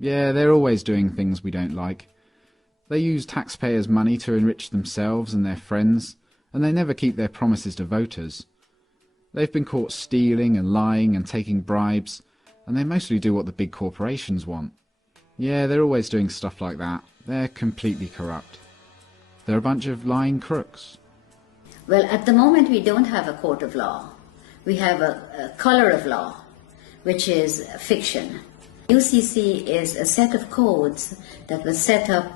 Yeah, they're always doing things we don't like. They use taxpayers' money to enrich themselves and their friends, and they never keep their promises to voters. They've been caught stealing and lying and taking bribes, and they mostly do what the big corporations want. Yeah, they're always doing stuff like that. They're completely corrupt. They're a bunch of lying crooks. Well, at the moment we don't have a court of law. We have a color of law, which is fiction. UCC is a set of codes that was set up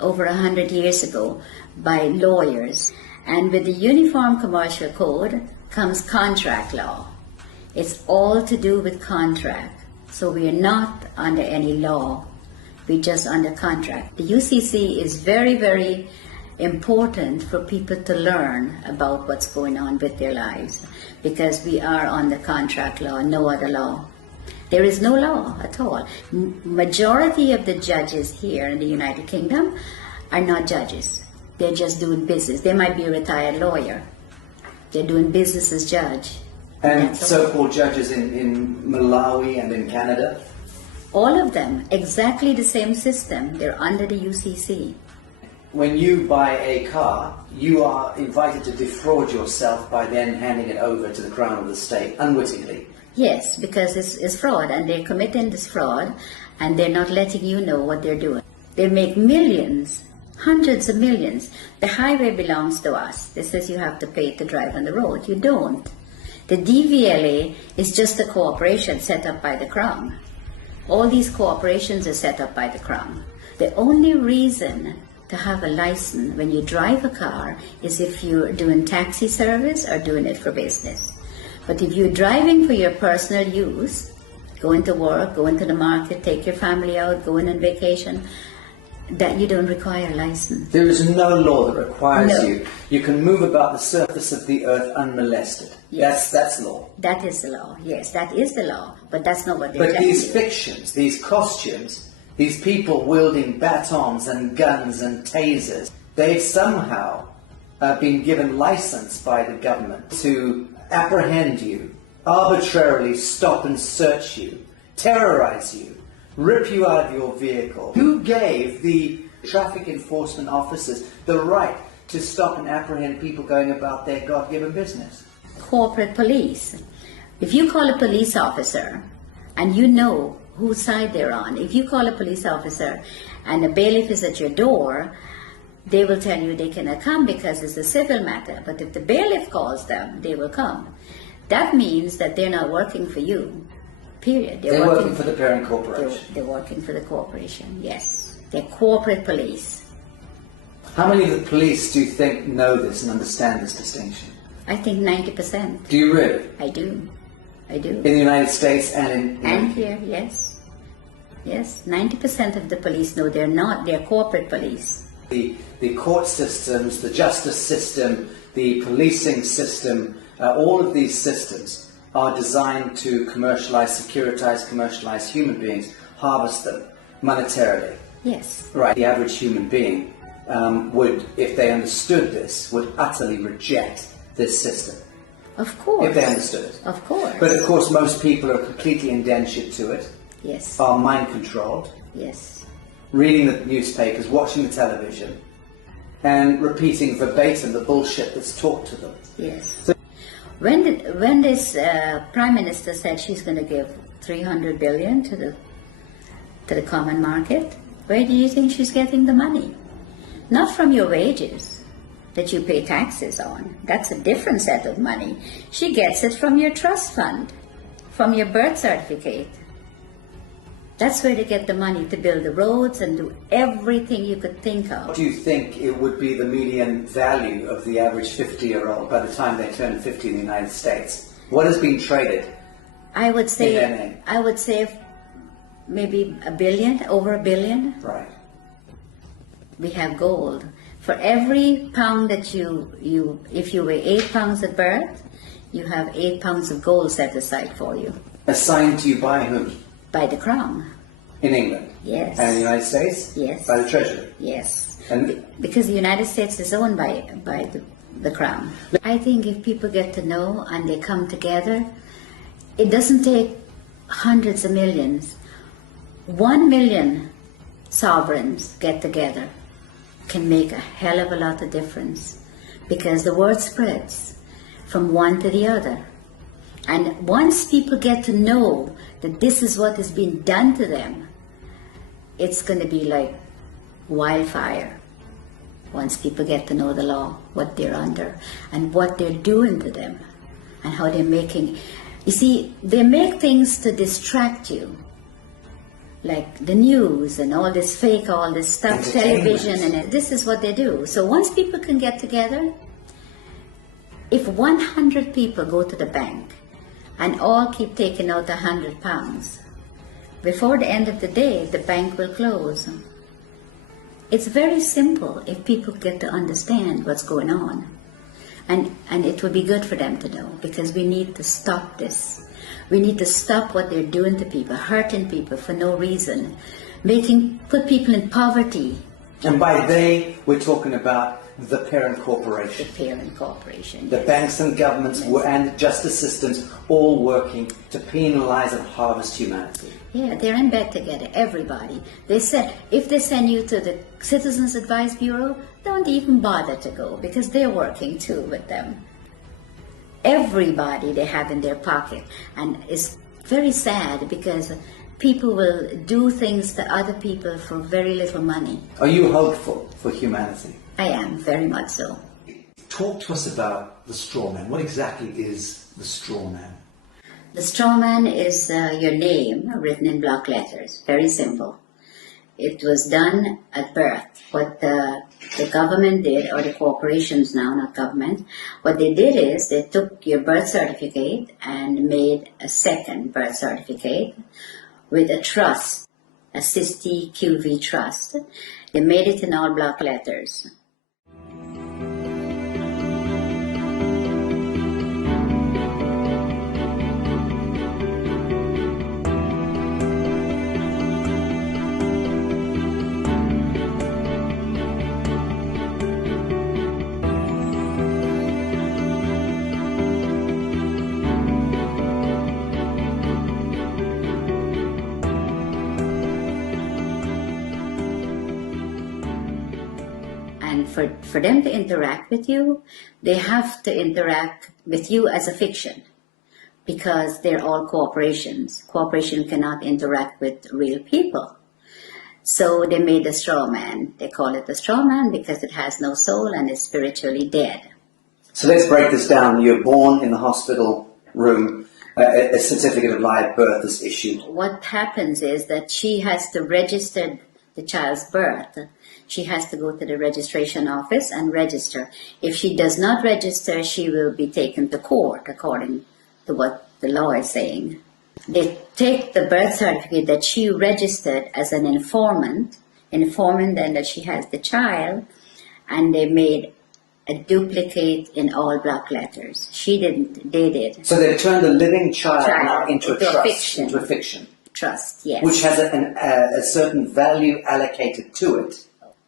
over 100 years ago by lawyers. And with the Uniform Commercial Code comes contract law. It's all to do with contract. So we are not under any law. We're just under contract. The UCC is very, very important for people to learn about what's going on with their lives, because we are on the contract law, no other law. There is no law at all. Majority of the judges here in the United Kingdom are not judges. They're just doing business. They might be a retired lawyer. They're doing business as judge. And so-called judges in Malawi and in Canada? All of them, exactly the same system. They're under the UCC. When you buy a car, you are invited to defraud yourself by then handing it over to the Crown of the State, unwittingly. Yes, because it's fraud, and they're committing this fraud, and they're not letting you know what they're doing. They make millions, hundreds of millions. The highway belongs to us. It says you have to pay to drive on the road. You don't. The DVLA is just a corporation set up by the Crown. All these corporations are set up by the Crown. The only reason to have a license when you drive a car is if you're doing taxi service or doing it for business. But if you're driving for your personal use, going to work, going to the market, take your family out, going on vacation, that you don't require a license. There is no law that requires No. you. You can move about the surface of the earth unmolested. Yes. That's law. That is the law. Yes, that is the law. But that's not what they're But telling these you. fictions, these costumes, these people wielding batons and guns and tasers, they've somehow been given license by the government to apprehend you, arbitrarily stop and search you, terrorize you, rip you out of your vehicle. Who gave the traffic enforcement officers the right to stop and apprehend people going about their God-given business? Corporate police. If you call a police officer and you know whose side they're on, if you call a police officer and a bailiff is at your door, they will tell you they cannot come because it's a civil matter. But if the bailiff calls them, they will come. That means that they're not working for you, period. They're working for the parent corporation. They're working for the corporation, yes. They're corporate police. How many of the police do you think know this and understand this distinction? I think 90%. Do you really? I do. I do. In the United States and in... And here, yes. Yes, 90% of the police know they're corporate police. The court systems, the justice system, the policing system, all of these systems are designed to securitize, commercialize human beings, harvest them monetarily. Yes. Right. The average human being would, if they understood this, would utterly reject this system. Of course. If they understood it. Of course. But of course most people are completely indentured to it. Yes. Are mind controlled. Yes. Reading the newspapers, watching the television, and repeating verbatim the bullshit that's taught to them. Yes. So, when this Prime Minister said she's going to give 300 billion to the common market, where do you think she's getting the money? Not from your wages that you pay taxes on. That's a different set of money. She gets it from your trust fund, from your birth certificate. That's where they get the money to build the roads and do everything you could think of. what do you think it would be the median value of the average 50-year-old by the time they turn 50 in the United States? What has been traded? I would In their name. say maybe $1 billion, over $1 billion. Right. We have gold. For every pound that if you weigh 8 pounds at birth, you have 8 pounds of gold set aside for you. Assigned to you by whom? By the Crown. In England? Yes. And in the United States? Yes. By the Treasury? Yes. And Because the United States is owned by the Crown. I think if people get to know and they come together, it doesn't take hundreds of millions. 1 million sovereigns get together can make a hell of a lot of difference, because the word spreads from one to the other. And once people get to know that this is what is being done to them, it's going to be like wildfire. Once people get to know the law, what they're under, and what they're doing to them, and how they're making... You see, they make things to distract you, like the news and all this fake, all this stuff, television, and this is what they do. So once people can get together, if 100 people go to the bank and all keep taking out £100, before the end of the day, the bank will close. It's very simple if people get to understand what's going on. And it would be good for them to know, because we need to stop this. We need to stop what they're doing to people, hurting people for no reason, put people in poverty. And by they, we're talking about the parent corporation. The parent corporation. The banks and governments and justice systems all working to penalize and harvest humanity. Yeah, they're in bed together, everybody. They said, if they send you to the Citizens Advice Bureau, don't even bother to go, because they're working too with them. Everybody they have in their pocket. And it's very sad, because people will do things to other people for very little money. Are you hopeful for humanity? I am, very much so. Talk to us about the straw man. What exactly is the straw man? The straw man is your name written in block letters. Very simple. It was done at birth. What the government did, or the corporations now, not government, what they did is they took your birth certificate and made a second birth certificate with a trust, a Sisti QV trust. They made it in all block letters. And for them to interact with you, they have to interact with you as a fiction, because they're all corporations. Corporation cannot interact with real people. So they made a straw man. They call it a straw man because it has no soul and is spiritually dead. So let's break this down. You're born in the hospital room. A certificate of live birth is issued. What happens is that she has to register the child's birth. She has to go to the registration office and register. If she does not register, she will be taken to court, according to what the law is saying. They take the birth certificate that she registered as an informant, informing then that she has the child, and they made a duplicate in all block letters. She didn't, they did. So they've turned a living child now into a trust, fiction. into a fiction. Trust, yes. Which has a certain value allocated to it.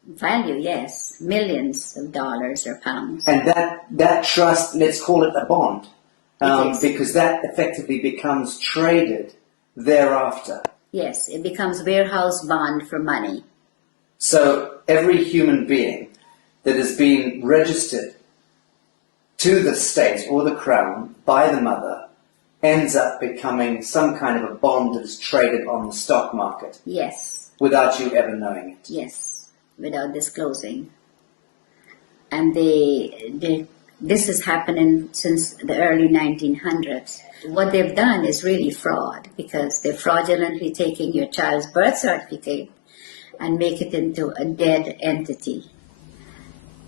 Value, yes. Millions of dollars or pounds. And that trust, let's call it a bond, because that effectively becomes traded thereafter. Yes, it becomes warehouse bond for money. So every human being that has been registered to the state or the crown by the mother ends up becoming some kind of a bond that is traded on the stock market. Yes. Without you ever knowing it. Yes. Without disclosing. And this is happening since the early 1900s. What they've done is really fraud, because they're fraudulently taking your child's birth certificate and make it into a dead entity.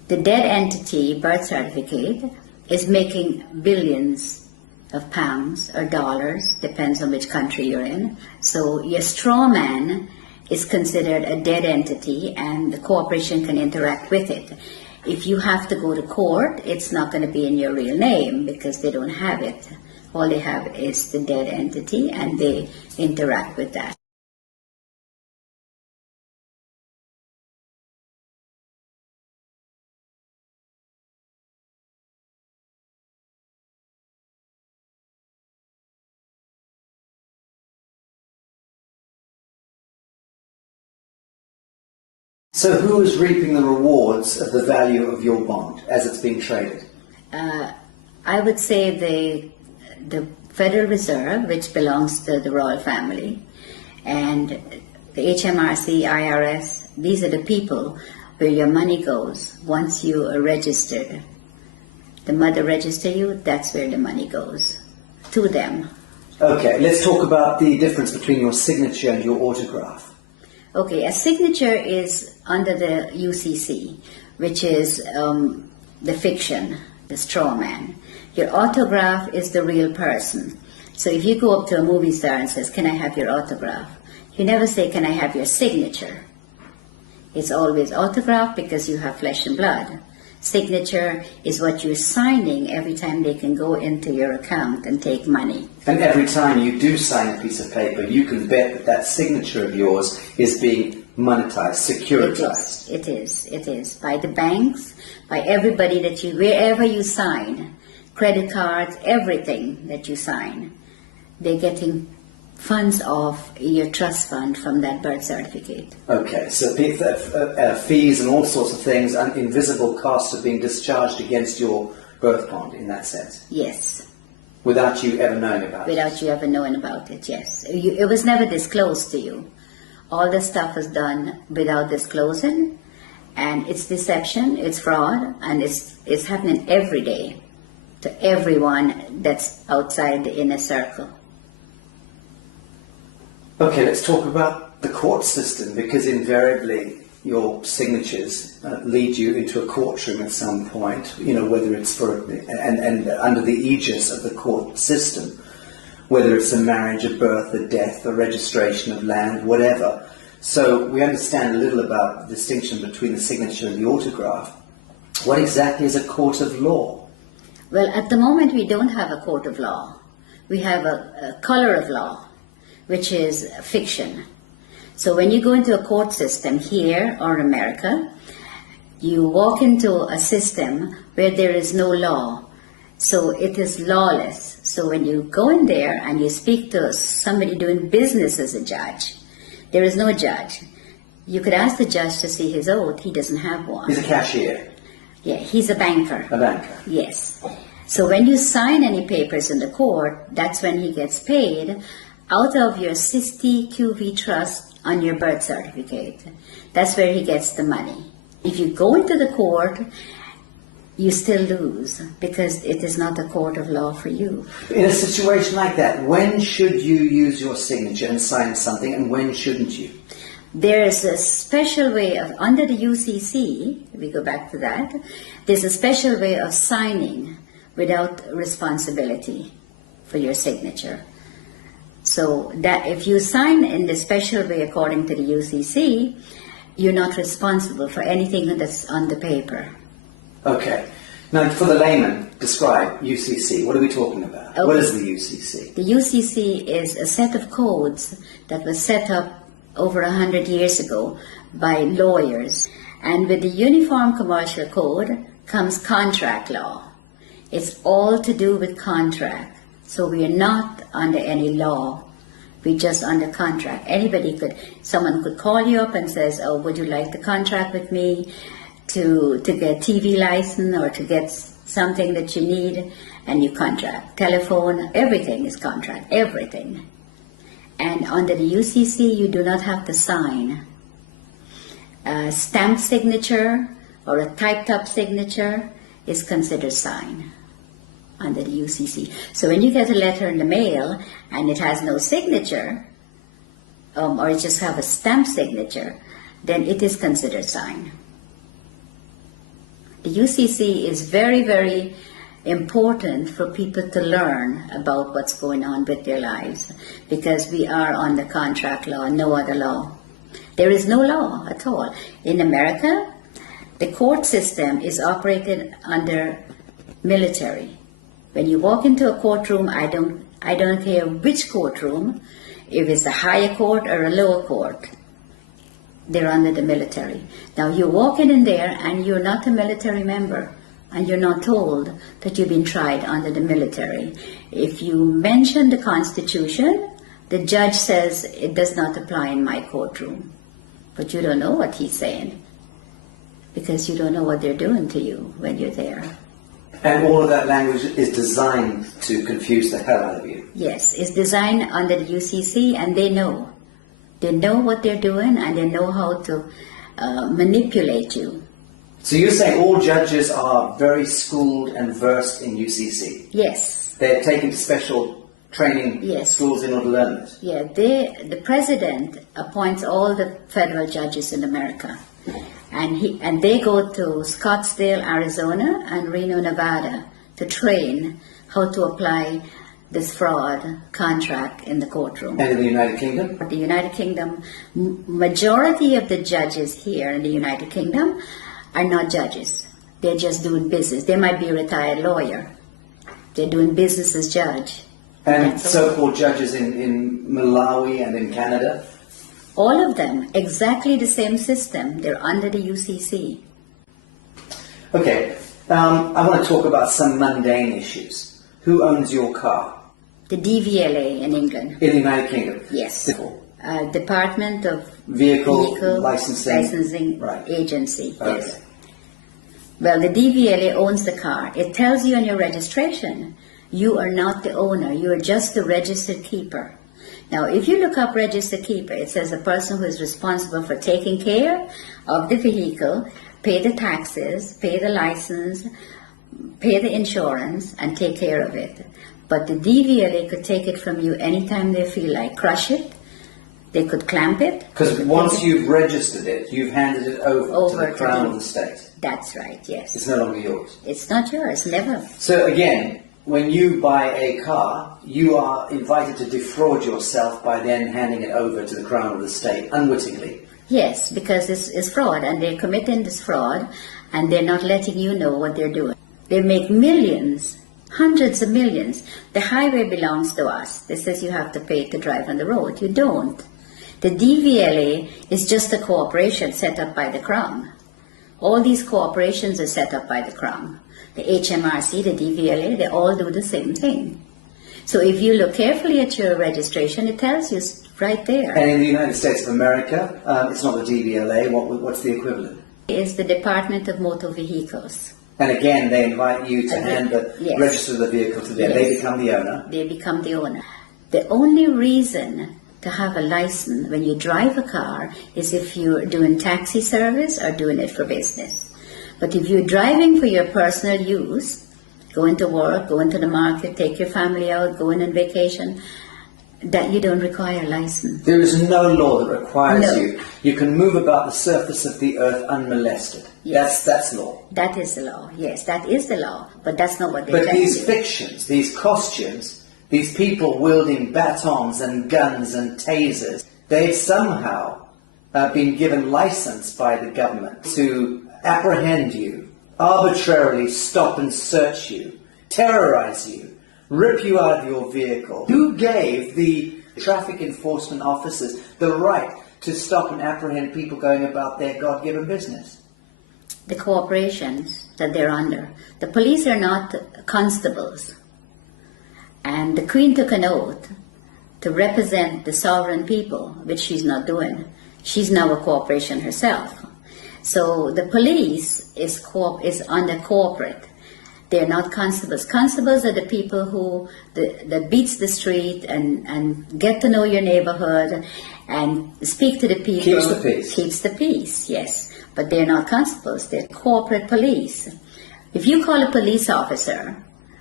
The dead entity birth certificate is making billions of pounds or dollars, depends on which country you're in. So your straw man is considered a dead entity, and the corporation can interact with it. If you have to go to court, it's not going to be in your real name, because they don't have it. All they have is the dead entity, and they interact with that. So who is reaping the rewards of the value of your bond as it's being traded? I would say the Federal Reserve, which belongs to the royal family, and the HMRC, IRS, these are the people where your money goes once you are registered. The mother register you, that's where the money goes, to them. Okay, let's talk about the difference between your signature and your autograph. Okay, a signature is under the UCC, which is the fiction, the straw man. Your autograph is the real person. So if you go up to a movie star and says, "Can I have your autograph?" You never say, "Can I have your signature?" It's always autograph because you have flesh and blood. Signature is what you're signing every time they can go into your account and take money. And every time you do sign a piece of paper, you can bet that that signature of yours is being monetized, securitized. It is. By the banks, by everybody that you, wherever you sign, credit cards, everything that you sign, they're getting funds off your trust fund from that birth certificate. Okay, so fees and all sorts of things, and invisible costs are being discharged against your birth bond in that sense? Yes. Without you ever knowing about it? Without you ever knowing about it, yes. It was never disclosed to you. All the stuff was done without disclosing, and it's deception, it's fraud, and it's happening every day to everyone that's outside the inner circle. Okay, let's talk about the court system, because invariably your signatures lead you into a courtroom at some point, you know, whether it's for, and under the aegis of the court system, whether it's a marriage, a birth, a death, a registration of land, whatever. So we understand a little about the distinction between the signature and the autograph. What exactly is a court of law? Well, at the moment we don't have a court of law. We have a color of law, which is fiction. So when you go into a court system here or America, you walk into a system where there is no law. So it is lawless. So when you go in there and you speak to somebody doing business as a judge, there is no judge. You could ask the judge to see his oath. He doesn't have one. He's a cashier. Yeah, he's a banker. A banker. Yes. So when you sign any papers in the court, that's when he gets paid out of your 60 QV trust on your birth certificate. That's where he gets the money. If you go into the court, you still lose because it is not a court of law for you. In a situation like that, when should you use your signature and sign something, and when shouldn't you? There is a special way of, under the UCC, if we go back to that, there's a special way of signing without responsibility for your signature. So that if you sign in the special way according to the UCC, you're not responsible for anything that's on the paper. Okay. Now, for the layman, describe UCC. What are we talking about? Okay. What is the UCC? The UCC is a set of codes that was set up over 100 years ago by lawyers. And with the Uniform Commercial Code comes contract law. It's all to do with contract. So we are not under any law. We're just under contract. Someone could call you up and says, "Oh, would you like to contract with me to get TV license or to get something that you need?" And you contract. Telephone, everything is contract, everything. And under the UCC, you do not have to sign. A stamped signature or a typed up signature is considered sign under the UCC. So when you get a letter in the mail and it has no signature, or it just have a stamped signature, then it is considered sign. The UCC is very, very important for people to learn about what's going on with their lives, because we are under contract law, no other law. There is no law at all. In America, the court system is operated under military. When you walk into a courtroom, I don't care which courtroom, if it's a higher court or a lower court, they're under the military. Now you walk in there and you're not a military member, and you're not told that you've been tried under the military. If you mention the Constitution, the judge says it does not apply in my courtroom. But you don't know what he's saying. because you don't know what they're doing to you when you're there. And all of that language is designed to confuse the hell out of you. Yes, it's designed under the UCC, and they know. They know what they're doing, and they know how to manipulate you. So you're saying all judges are very schooled and versed in UCC? Yes. They're taking special training schools in order to learn this? Yeah, the president appoints all the federal judges in America. And they go to Scottsdale, Arizona and Reno, Nevada to train how to apply this fraud contract in the courtroom. And in the United Kingdom? The United Kingdom, majority of the judges here in the United Kingdom are not judges. They're just doing business. They might be a retired lawyer. They're doing business as judge. And so-called judges in Malawi and in Canada? All of them, exactly the same system. They're under the UCC. Okay, I want to talk about some mundane issues. Who owns your car? The DVLA in England. In the United Kingdom? Yes. Department of Vehicle Licensing Agency. Okay. Yes. Well, the DVLA owns the car. It tells you on your registration, you are not the owner. You are just the registered keeper. Now, if you look up registered keeper, it says a person who is responsible for taking care of the vehicle, pay the taxes, pay the license, pay the insurance, and take care of it. But the DVLA could take it from you anytime they feel like. Crush it. They could clamp it. Because once you've registered it, you've handed it over to the Crown of the state. That's right, yes. It's no longer yours. It's not yours, never. So again, when you buy a car, you are invited to defraud yourself by then handing it over to the Crown of the state, unwittingly. Yes, because it's fraud, and they're committing this fraud, and they're not letting you know what they're doing. They make millions, hundreds of millions. The highway belongs to us. It says you have to pay to drive on the road. You don't. The DVLA is just a corporation set up by the Crown. All these corporations are set up by the Crown. The HMRC, the DVLA, they all do the same thing. So if you look carefully at your registration, it tells you right there. And in the United States of America, it's not the DVLA. What's the equivalent? It's the Department of Motor Vehicles. And again, they invite you to register the vehicle to them. Yes. They become the owner. They become the owner. The only reason to have a license when you drive a car is if you're doing taxi service or doing it for business. But if you're driving for your personal use, going to work, going to the market, take your family out, going on vacation, that you don't require a license. There is no law that requires No. you. You can move about the surface of the earth unmolested. Yes. That's law. That is the law. Yes, that is the law. But that's not what they But tell these you. fictions, these costumes, these people wielding batons and guns and tasers, they've somehow been given license by the government to apprehend you, arbitrarily stop and search you, terrorize you, rip you out of your vehicle. Who gave the traffic enforcement officers the right to stop and apprehend people going about their God-given business? The corporations that they're under. The police are not constables. And the Queen took an oath to represent the sovereign people, which she's not doing. She's now a corporation herself. So the police is under corporate. They're not constables. Constables are the people who that beats the street and get to know your neighborhood and speak to the people. Keeps the peace. Keeps the peace, yes. But they're not constables. They're corporate police. If you call a police officer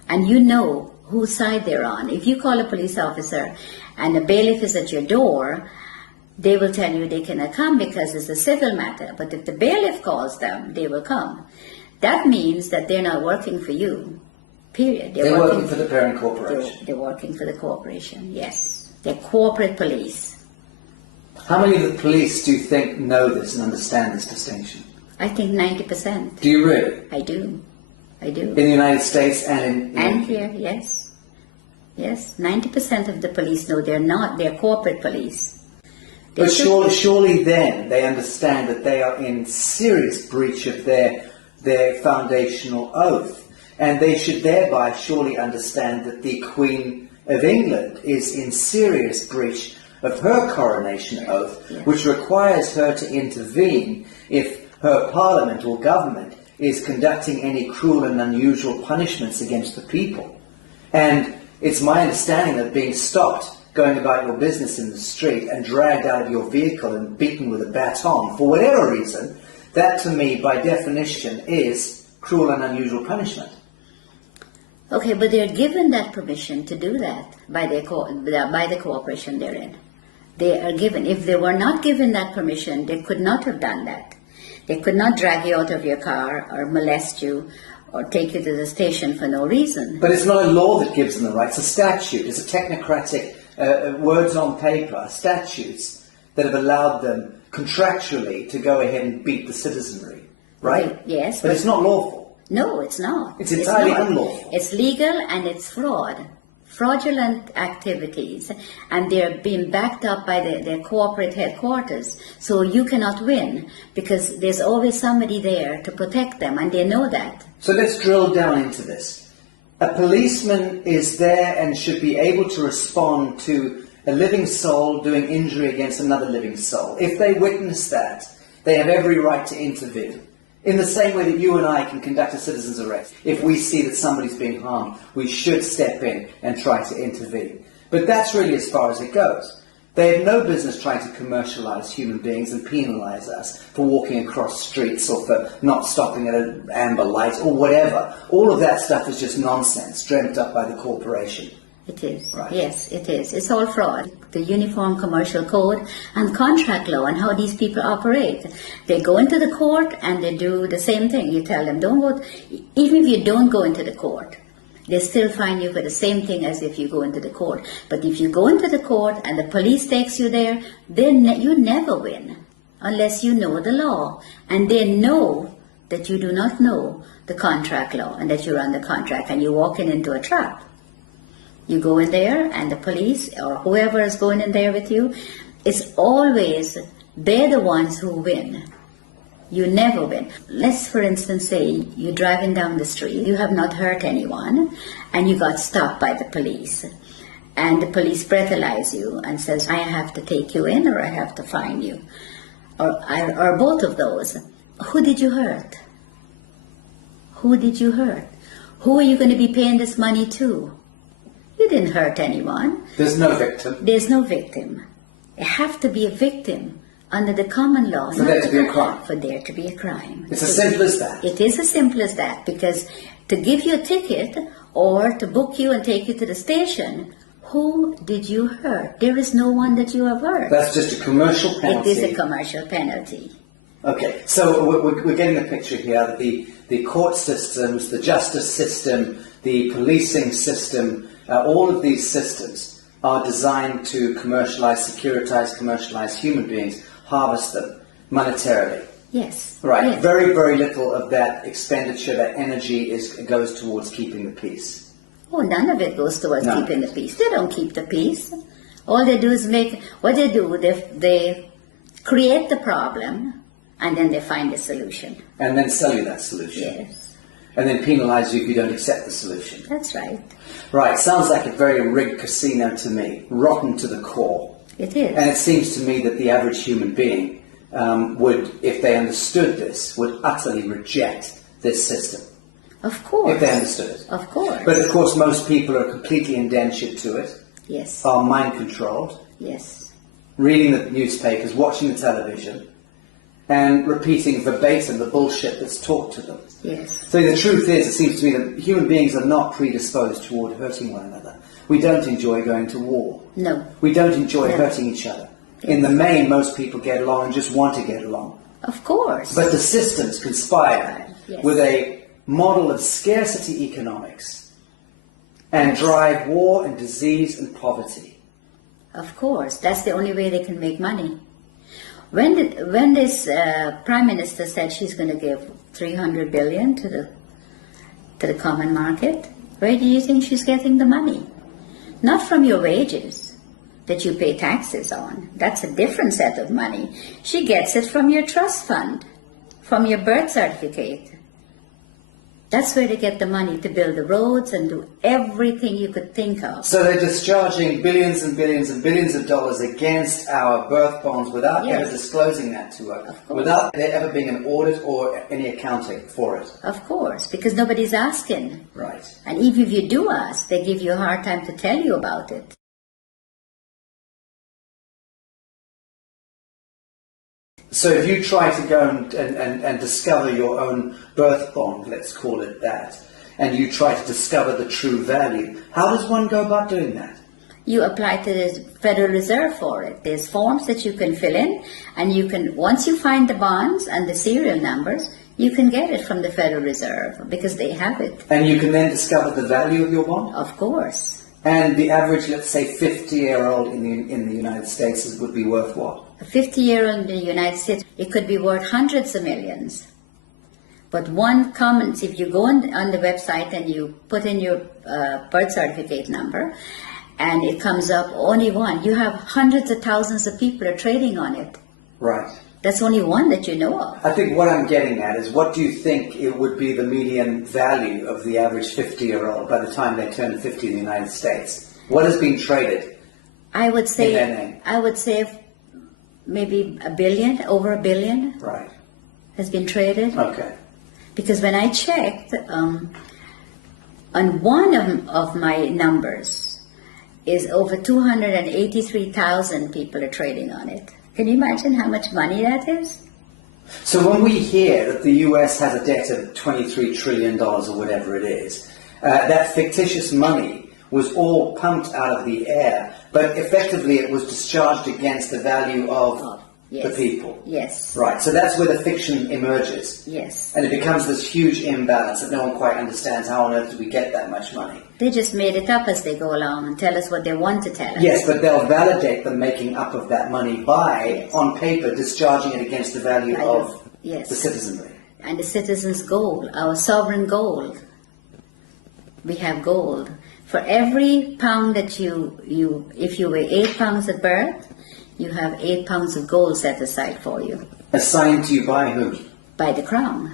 and you know whose side they're on, if you call a police officer and a bailiff is at your door, they will tell you they cannot come because it's a civil matter. But if the bailiff calls them, they will come. That means that they're not working for you, period. They're working for the parent corporation. They're working for the corporation, yes. They're corporate police. How many of the police do you think know this and understand this distinction? I think 90%. Do you really? I do. I do. In the United States and in... And here, yes. Yes, 90% of the police know they're corporate police. But surely then they understand that they are in serious breach of their foundational oath. And they should thereby surely understand that the Queen of England is in serious breach of her coronation oath, Yes. which requires her to intervene if her parliament or government is conducting any cruel and unusual punishments against the people. And it's my understanding that being stopped going about your business in the street and dragged out of your vehicle and beaten with a baton for whatever reason, that to me, by definition, is cruel and unusual punishment. Okay, but they're given that permission to do that by the cooperation they're in. They are given. If they were not given that permission, they could not have done that. They could not drag you out of your car or molest you or take you to the station for no reason. But it's not a law that gives them the right. It's a statute. It's a technocratic words on paper, statutes that have allowed them contractually to go ahead and beat the citizenry, right? Yes. But it's not lawful. No, it's not. It's entirely unlawful. It's legal and it's fraudulent activities, and they're being backed up by their corporate headquarters. So you cannot win because there's always somebody there to protect them, and they know that. So let's drill down into this. A policeman is there and should be able to respond to a living soul doing injury against another living soul. If they witness that, they have every right to intervene. In the same way that you and I can conduct a citizen's arrest. If we see that somebody's being harmed, we should step in and try to intervene. But that's really as far as it goes. They have no business trying to commercialize human beings and penalize us for walking across streets or for not stopping at an amber light or whatever. All of that stuff is just nonsense dreamt up by the corporation. It is. Right. Yes, it is. It's all fraud. The Uniform Commercial Code and contract law and how these people operate. They go into the court and they do the same thing. You tell them, don't go, even if you don't go into the court, they still fine you for the same thing as if you go into the court. But if you go into the court and the police takes you there, then you never win unless you know the law. And they know that you do not know the contract law and that you're under contract and you're walking into a trap. You go in there and the police or whoever is going in there with you, it's always, they're the ones who win. You never win. Let's, for instance, say you're driving down the street, you have not hurt anyone, and you got stopped by the police. And the police breathalyze you and says, I have to take you in or I have to fine you. Or both of those. Who did you hurt? Who did you hurt? Who are you going to be paying this money to? You didn't hurt anyone. There's no victim. There's no victim. You have to be a victim under the common law. For there to be a crime. For there to be a crime. It's as simple as that. It is as simple as that, because to give you a ticket or to book you and take you to the station, who did you hurt? There is no one that you have hurt. That's just a commercial penalty. It is a commercial penalty. Okay, so we're getting the picture here that the court systems, the justice system, the policing system, all of these systems are designed to commercialize human beings, harvest them monetarily. Yes. Right. Yes. Very, very little of that expenditure, that energy goes towards keeping the peace. Oh, none of it goes towards keeping the peace. They don't keep the peace. All they do is they create the problem and then they find the solution. And then sell you that solution. Yes. And then penalize you if you don't accept the solution. That's right. Right, sounds like a very rigged casino to me, rotten to the core. It is. And it seems to me that the average human being would, if they understood this, would utterly reject this system. Of course. If they understood it. Of course. But of course most people are completely indentured to it. Yes. Are mind controlled. Yes. Reading the newspapers, watching the television, and repeating verbatim the bullshit that's taught to them. Yes. So the truth is, it seems to me that human beings are not predisposed toward hurting one another. We don't enjoy going to war. No. We don't enjoy hurting each other. Yes. In the main, most people get along and just want to get along. Of course. But the systems conspire with a model of scarcity economics and drive war and disease and poverty. Of course. That's the only way they can make money. When this Prime Minister said she's going to give $300 billion to the common market, where do you think she's getting the money? Not from your wages that you pay taxes on. That's a different set of money. She gets it from your trust fund, from your birth certificate. That's where they get the money to build the roads and do everything you could think of. So they're discharging billions and billions and billions of dollars against our birth bonds without ever disclosing that to us, without there ever being an audit or any accounting for it. Of course, because nobody's asking. Right. And even if you do ask, they give you a hard time to tell you about it. So if you try to go and discover your own birth bond, let's call it that, and you try to discover the true value, how does one go about doing that? You apply to the Federal Reserve for it. There's forms that you can fill in, and you can, once you find the bonds and the serial numbers, you can get it from the Federal Reserve because they have it. And you can then discover the value of your bond? Of course. And the average, let's say, 50-year-old in the United States would be worth what? A 50-year-old in the United States, it could be worth hundreds of millions. But one comment, if you go on the website and you put in your birth certificate number, and it comes up only one, you have hundreds of thousands of people are trading on it. Right. That's only one that you know of. I think what I'm getting at is, what do you think it would be the median value of the average 50-year-old by the time they turn 50 in the United States? What is being traded? I would say, in their name? I would say maybe $1 billion, over $1 billion. Right. Has been traded. Okay. Because when I checked, on one of my numbers is over 283,000 people are trading on it. Can you imagine how much money that is? So when we hear that the US has a debt of $23 trillion or whatever it is, that fictitious money was all pumped out of the air, but effectively it was discharged against the value of the people. Yes. Right, so that's where the fiction emerges. Yes. And it becomes this huge imbalance that no one quite understands. How on earth do we get that much money? They just made it up as they go along and tell us what they want to tell us. Yes, but they'll validate the making up of that money by, on paper, discharging it against the value of the citizenry. And the citizens' gold, our sovereign gold. We have gold. For every pound that if you weigh 8 pounds at birth, you have 8 pounds of gold set aside for you. Assigned to you by whom? By the Crown.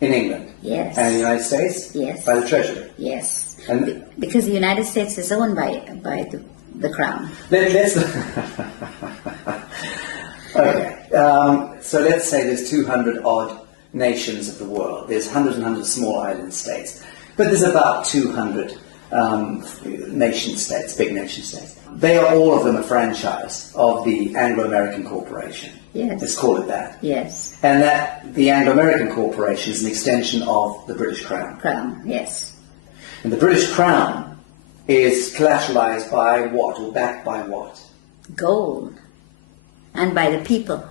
In England? Yes. And the United States? Yes. By the Treasury? Yes. And because the United States is owned by the Crown. Let's okay. So let's say there's 200 odd nations of the world. There's hundreds and hundreds of small island states. But there's about 200 nation states, big nation states. They are all of them a franchise of the Anglo-American Corporation. Yes. Let's call it that. Yes. And that the Anglo-American Corporation is an extension of the British Crown. Crown, yes. And the British Crown is collateralized by what, or backed by what? Gold. And by the people.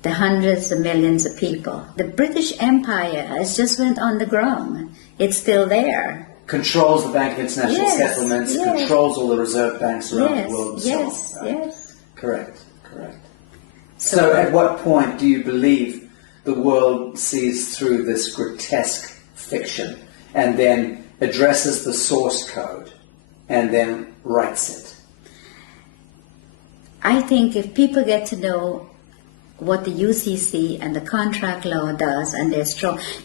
The hundreds of millions of people. The British Empire has just went on the ground. It's still there. Controls the Bank of International Settlements, controls all the reserve banks around the world and so on. Right? Yes. Correct. So at what point do you believe the world sees through this grotesque fiction and then addresses the source code and then writes it? I think if people get to know what the UCC and the contract law does, and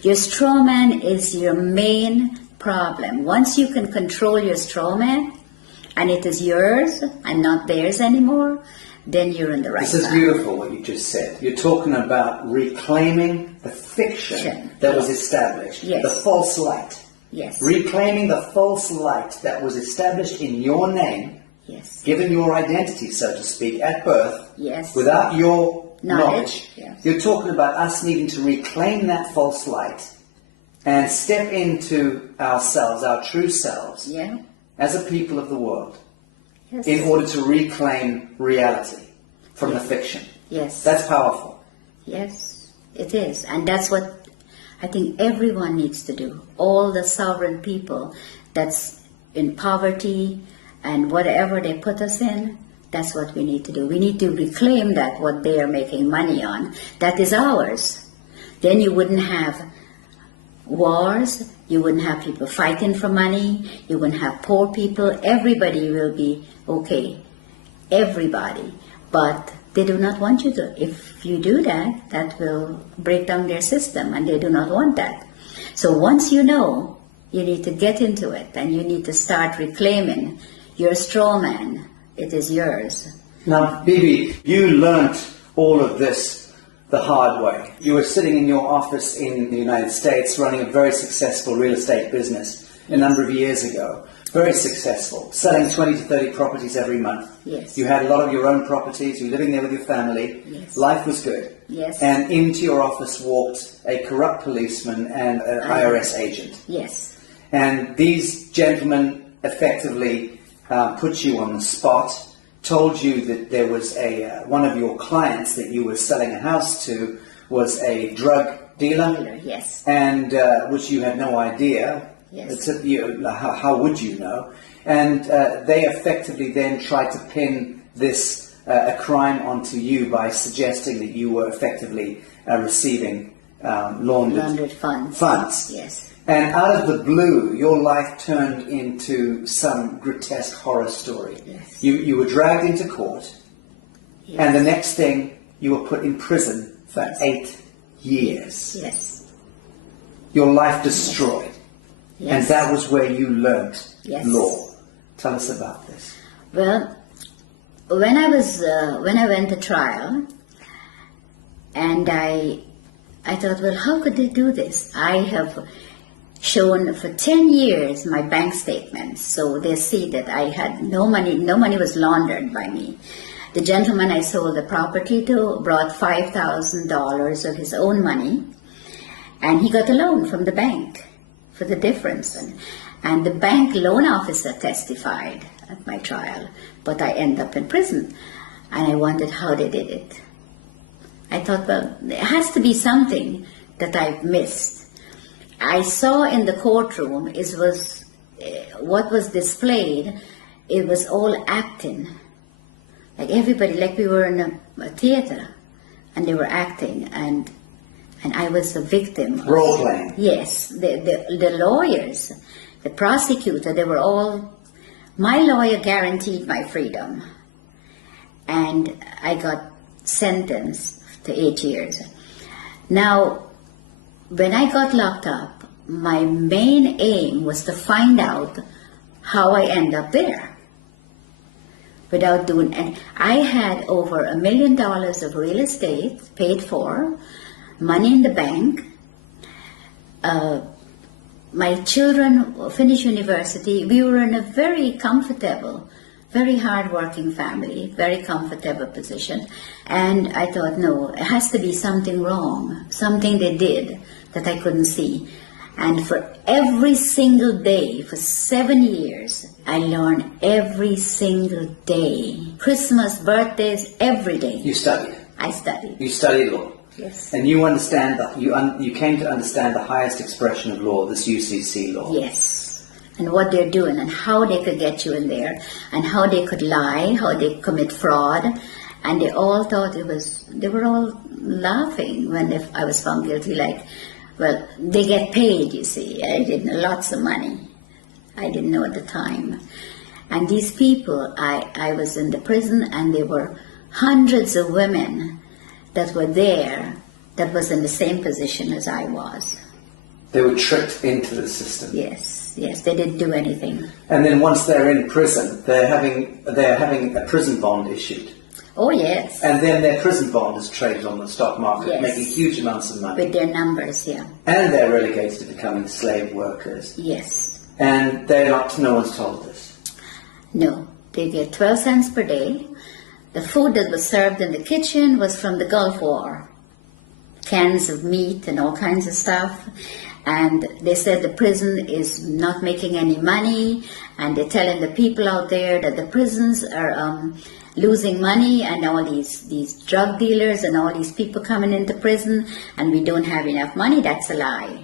your straw man is your main problem. Once you can control your straw man, and it is yours and not theirs anymore, then you're in the right path. This is beautiful what you just said. You're talking about reclaiming the fiction that was established, the false light. Yes. Reclaiming the false light that was established in your name, given your identity, so to speak, at birth, without your knowledge. You're talking about us needing to reclaim that false light and step into ourselves, our true selves, as a people of the world, in order to reclaim reality from the fiction. Yes. That's powerful. Yes, it is. And that's what I think everyone needs to do. All the sovereign people that's in poverty and whatever they put us in, that's what we need to do. We need to reclaim that, what they are making money on. That is ours. Then you wouldn't have wars, you wouldn't have people fighting for money, you wouldn't have poor people. Everybody will be okay. Everybody. But they do not want you to. If you do that, that will break down their system, and they do not want that. So once you know, you need to get into it, and you need to start reclaiming your straw man. It is yours. Now, Bibi, you learnt all of this the hard way. You were sitting in your office in the United States running a very successful real estate business a number of years ago. Very successful, selling 20 to 30 properties every month. Yes. You had a lot of your own properties, you were living there with your family. Yes. Life was good. Yes. And into your office walked a corrupt policeman and an IRS agent. Yes. And these gentlemen effectively put you on the spot, told you that there was one of your clients that you were selling a house to was a drug dealer. Yes. And which you had no idea. Yes. How would you know? And they effectively then tried to pin this a crime onto you by suggesting that you were effectively receiving laundered funds. Yes. And out of the blue, your life turned into some grotesque horror story. Yes. You were dragged into court, Yes. and the next thing you were put in prison for Yes. 8 years. Yes. Your life destroyed. Yes. And that was where you learnt Yes. law. Tell us about this. Well, when I went to trial, and I thought, well, how could they do this? I have shown for 10 years my bank statements, so they see that I had no money was laundered by me. The gentleman I sold the property to brought $5,000 of his own money, and he got a loan from the bank for the difference. And the bank loan officer testified at my trial, but I ended up in prison. And I wondered how they did it. I thought, well, there has to be something that I've missed. I saw in the courtroom, what was displayed, it was all acting. Like everybody, like we were in a theater, and they were acting, and I was the victim. Role playing. Yes, the lawyers, the prosecutor, they were all, my lawyer guaranteed my freedom. And I got sentenced to 8 years. Now, when I got locked up, my main aim was to find out how I end up there. Without doing, and I had over $1 million of real estate paid for, money in the bank. My children finished university. We were in a very comfortable, very hard-working family, very comfortable position. And I thought, no, it has to be something wrong, something they did that I couldn't see. And for every single day, for 7 years, I learned every single day. Christmas, birthdays, every day. You studied. I studied. You studied law. Yes. And you understand that you came to understand the highest expression of law, this UCC law. Yes. And what they're doing and how they could get you in there and how they could lie, how they commit fraud. And they all thought they were all laughing when I was found guilty, like, well, they get paid, you see. I didn't, lots of money. I didn't know at the time. And these people, I was in the prison, and there were hundreds of women that were there that was in the same position as I was. They were tricked into the system. Yes, they didn't do anything. And then once they're in prison, they're having a prison bond issued. Oh, yes. And then their prison bond is traded on the stock market, Yes. making huge amounts of money. With their numbers, yeah. And they're relegated to becoming slave workers. Yes. And no one's told this. No, they get 12 cents per day. The food that was served in the kitchen was from the Gulf War. Cans of meat and all kinds of stuff. And they said the prison is not making any money, and they're telling the people out there that the prisons are losing money, and all these drug dealers and all these people coming into prison, and we don't have enough money. That's a lie.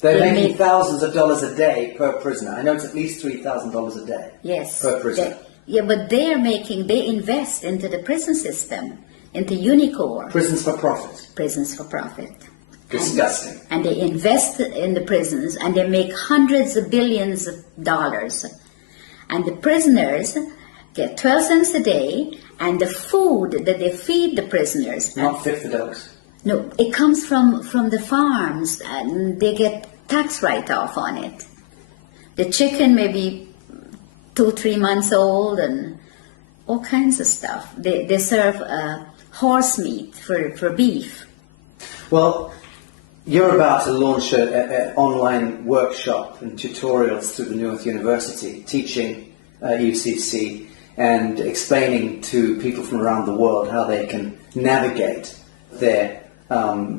They're making thousands of dollars a day per prisoner. I know it's at least $3,000 a day. Yes. Per prisoner. But they invest into the prison system, into Unicor. Prisons for profit. Prisons for profit. Disgusting. And they invest in the prisons, and they make hundreds of billions of dollars. And the prisoners get 12 cents a day, and the food that they feed the prisoners... Not fit for dogs. No, it comes from the farms, and they get tax write-off on it. The chicken may be 2-3 months old and all kinds of stuff. They serve horse meat for beef. Well, you're about to launch an online workshop and tutorials through the Newark University, teaching UCC and explaining to people from around the world how they can navigate their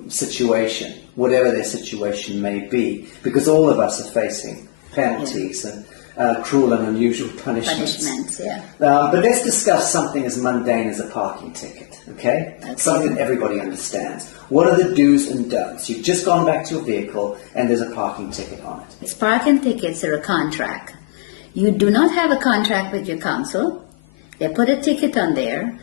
situation, whatever their situation may be, because all of us are facing penalties and cruel and unusual punishments. Yeah. But let's discuss something as mundane as a parking ticket, okay? Something that everybody understands. What are the do's and don'ts? You've just gone back to your vehicle and there's a parking ticket on it. It's parking tickets are a contract. You do not have a contract with your council. They put a ticket on there.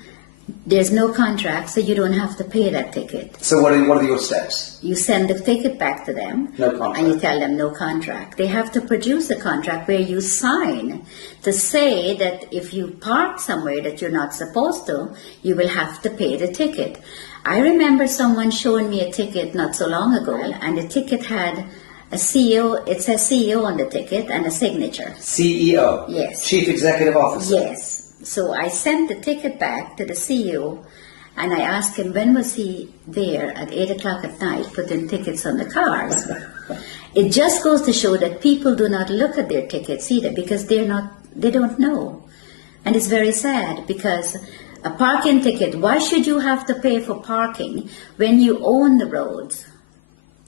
There's no contract, so you don't have to pay that ticket. So what are your steps? You send the ticket back to them. No contract. And you tell them no contract. They have to produce a contract where you sign to say that if you park somewhere that you're not supposed to, you will have to pay the ticket. I remember someone showing me a ticket not so long ago, and the ticket had a CEO, it says CEO on the ticket and a signature. CEO? Yes. Chief Executive Officer? Yes. So I sent the ticket back to the CEO and I asked him when was he there at 8 o'clock at night putting tickets on the cars. It just goes to show that people do not look at their tickets either because they don't know. And it's very sad because a parking ticket, why should you have to pay for parking when you own the roads?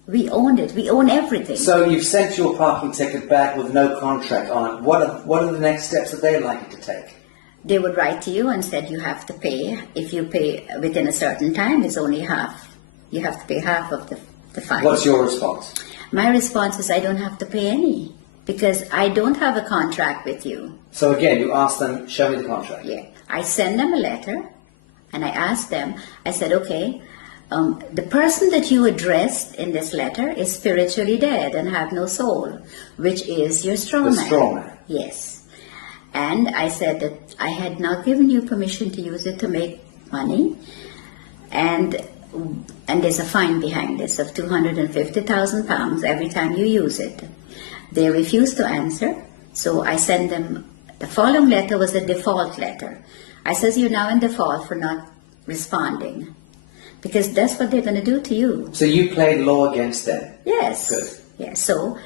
We own it. We own everything. So you've sent your parking ticket back with no contract on it. What are the next steps that they'd like you to take? They would write to you and said you have to pay. If you pay within a certain time, it's only half. You have to pay half of the fine. What's your response? My response is I don't have to pay any because I don't have a contract with you. So again, you ask them, show me the contract. Yeah. I send them a letter and I ask them, I said, okay, the person that you addressed in this letter is spiritually dead and have no soul, which is your straw man. The straw man. Yes. And I said that I had not given you permission to use it to make money. And there's a fine behind this of £250,000 every time you use it. They refused to answer. So I sent them, the following letter was a default letter. I says, you're now in default for not responding. Because that's what they're going to do to you. So you played law against them? Yes. Good. Yes. So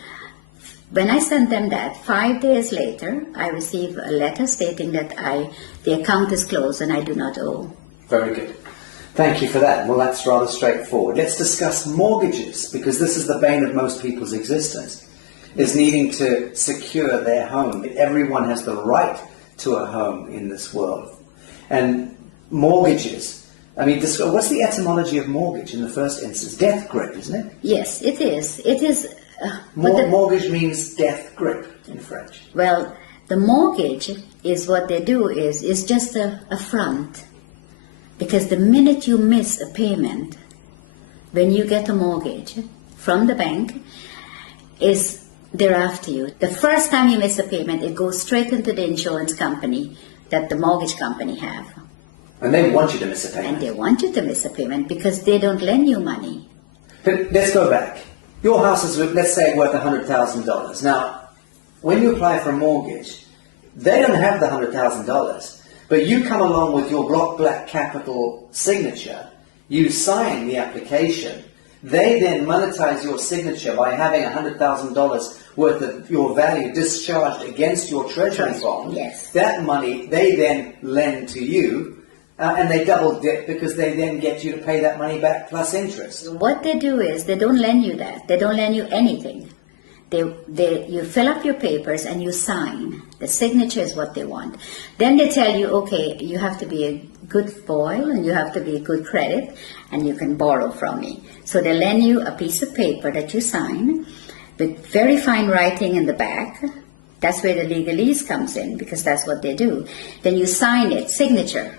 when I sent them that, 5 days later, I received a letter stating that the account is closed and I do not owe. Very good. Thank you for that. Well, that's rather straightforward. Let's discuss mortgages, because this is the bane of most people's existence, is needing to secure their home. Everyone has the right to a home in this world. And mortgages, I mean, what's the etymology of mortgage in the first instance? Death grip, isn't it? Yes, it is. It is. Mortgage means death grip in French. Well, the mortgage is what they do is just a front. Because the minute you miss a payment, when you get a mortgage from the bank, they're after you. The first time you miss a payment, it goes straight into the insurance company that the mortgage company have. And they want you to miss a payment. And they want you to miss a payment because they don't lend you money. But let's go back. Your house is, let's say, worth $100,000. Now, when you apply for a mortgage, they don't have the $100,000, but you come along with your block black capital signature, you sign the application, they then monetize your signature by having $100,000 worth of your value discharged against your treasury bond. Yes. That money they then lend to you, and they double dip because they then get you to pay that money back plus interest. What they do is they don't lend you that. They don't lend you anything. You fill up your papers and you sign. The signature is what they want. Then they tell you, okay, you have to be a good boy and you have to be a good credit and you can borrow from me. So they lend you a piece of paper that you sign with very fine writing in the back. That's where the legalese comes in because that's what they do. Then you sign it, signature.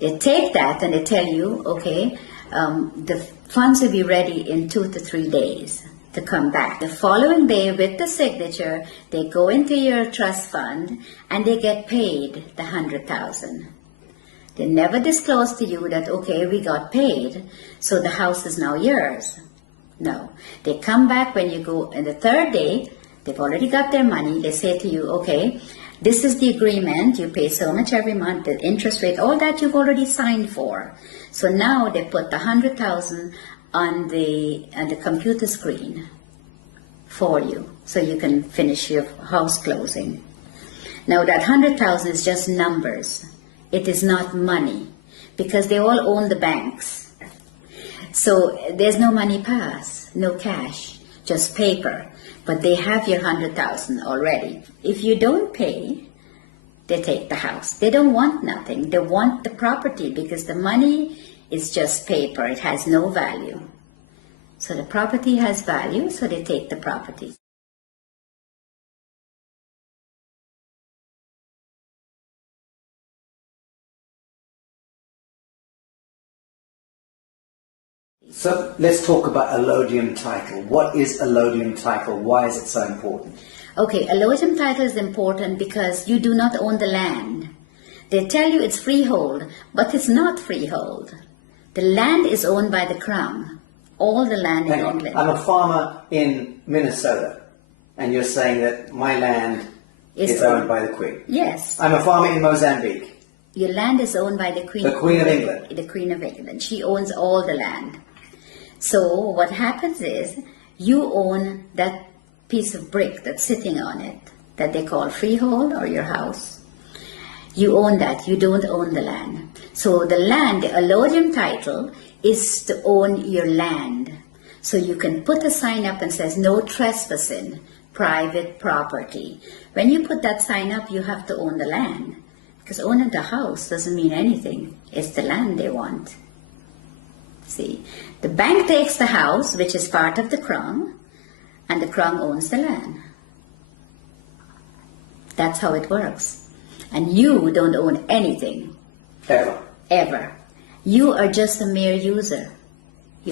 They take that and they tell you, okay, the funds will be ready in 2 to 3 days to come back. The following day with the signature, they go into your trust fund and they get paid the $100,000. They never disclose to you that, okay, we got paid, so the house is now yours. No. They come back when you go, and the third day, they've already got their money. They say to you, okay, this is the agreement. You pay so much every month, the interest rate, all that you've already signed for. So now they put the 100,000 on the computer screen for you, so you can finish your house closing. Now that 100,000 is just numbers. It is not money, because they all own the banks. So there's no money pass, no cash, just paper. But they have your 100,000 already. If you don't pay, they take the house. They don't want nothing. They want the property, because the money is just paper. It has no value. So the property has value, so they take the property. So let's talk about allodium title. What is allodium title? Why is it so important? Okay, allodium title is important because you do not own the land. They tell you it's freehold, but it's not freehold. The land is owned by the Crown. All the land in England. I'm a farmer in Minnesota, and you're saying that my land is owned by the Queen. Yes. I'm a farmer in Mozambique. Your land is owned by the Queen. The Queen of England. The Queen of England. She owns all the land. So what happens is you own that piece of brick that's sitting on it, that they call freehold or your house. You own that. You don't own the land. So the land, the allodium title, is to own your land. So you can put a sign up and says no trespassing, private property. When you put that sign up, you have to own the land, because owning the house doesn't mean anything. It's the land they want. See, the bank takes the house, which is part of the Crown, and the Crown owns the land. That's how it works. And you don't own anything. Ever. Ever. You are just a mere user.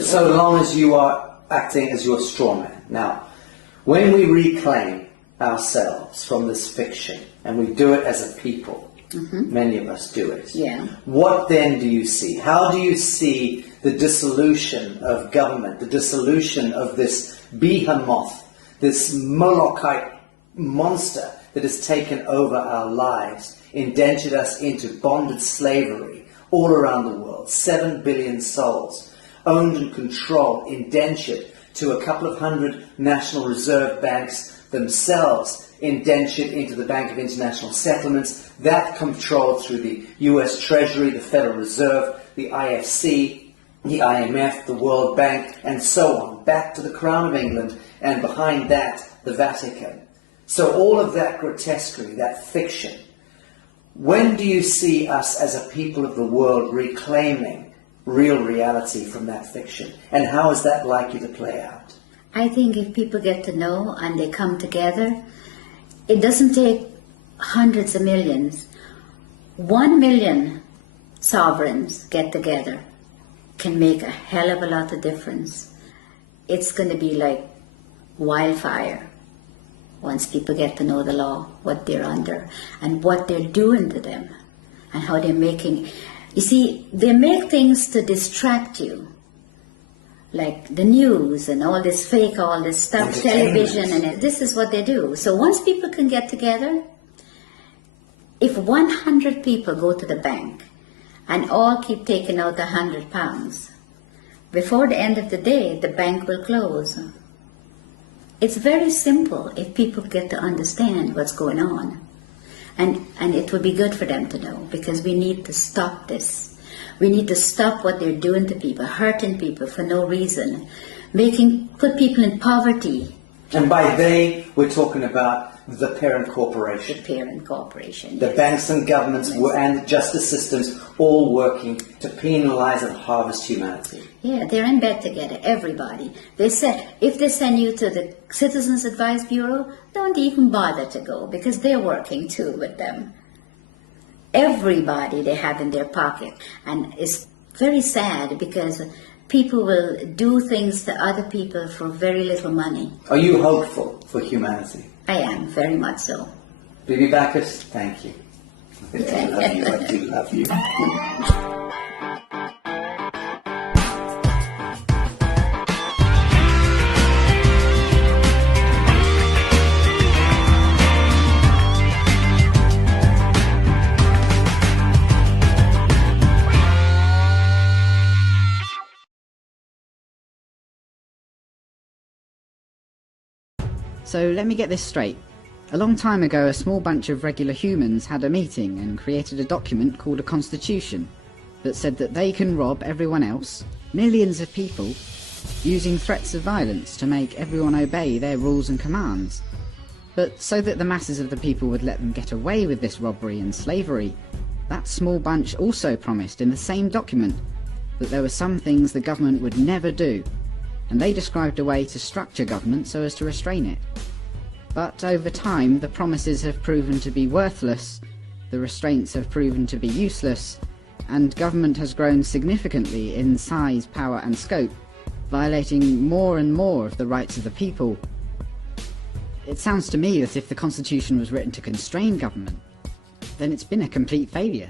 So long as you are acting as your straw man. Now, when we reclaim ourselves from this fiction, and we do it as a people, many of us do it, what then do you see? How do you see the dissolution of government, the dissolution of this behemoth, this Molochite monster that has taken over our lives, indentured us into bonded slavery all around the world, 7 billion souls, owned and controlled, indentured to a couple of hundred National Reserve banks themselves, indentured into the Bank of International Settlements, that controlled through the US Treasury, the Federal Reserve, the IFC, the IMF, the World Bank, and so on, back to the Crown of England, and behind that, the Vatican. So all of that grotesquerie, that fiction, when do you see us as a people of the world reclaiming real reality from that fiction? And how is that likely to play out? I think if people get to know and they come together, it doesn't take hundreds of millions. 1 million sovereigns get together can make a hell of a lot of difference. It's going to be like wildfire once people get to know the law, what they're under, and what they're doing to them, and how they're making... You see, they make things to distract you, like the news and all this fake, all this stuff, television, and this is what they do. So once people can get together, if 100 people go to the bank and all keep taking out £100, before the end of the day, the bank will close. It's very simple if people get to understand what's going on. And it would be good for them to know, because we need to stop this. We need to stop what they're doing to people, hurting people for no reason, put people in poverty. And by they, we're talking about the parent corporation. The parent corporation, The banks and governments and justice systems all working to penalize and harvest humanity. Yeah, they're in bed together, everybody. They said, if they send you to the Citizens Advice Bureau, don't even bother to go, because they're working too with them. Everybody they have in their pocket. And it's very sad, because people will do things to other people for very little money. Are you hopeful for humanity? I am, very much so. Bibi Bacchus, thank you. I do love you. So let me get this straight. A long time ago, a small bunch of regular humans had a meeting and created a document called a constitution that said that they can rob everyone else, millions of people, using threats of violence to make everyone obey their rules and commands. But so that the masses of the people would let them get away with this robbery and slavery, that small bunch also promised in the same document that there were some things the government would never do, and they described a way to structure government so as to restrain it. But over time, the promises have proven to be worthless, the restraints have proven to be useless, and government has grown significantly in size, power and scope, violating more and more of the rights of the people. It sounds to me that if the Constitution was written to constrain government, then it's been a complete failure.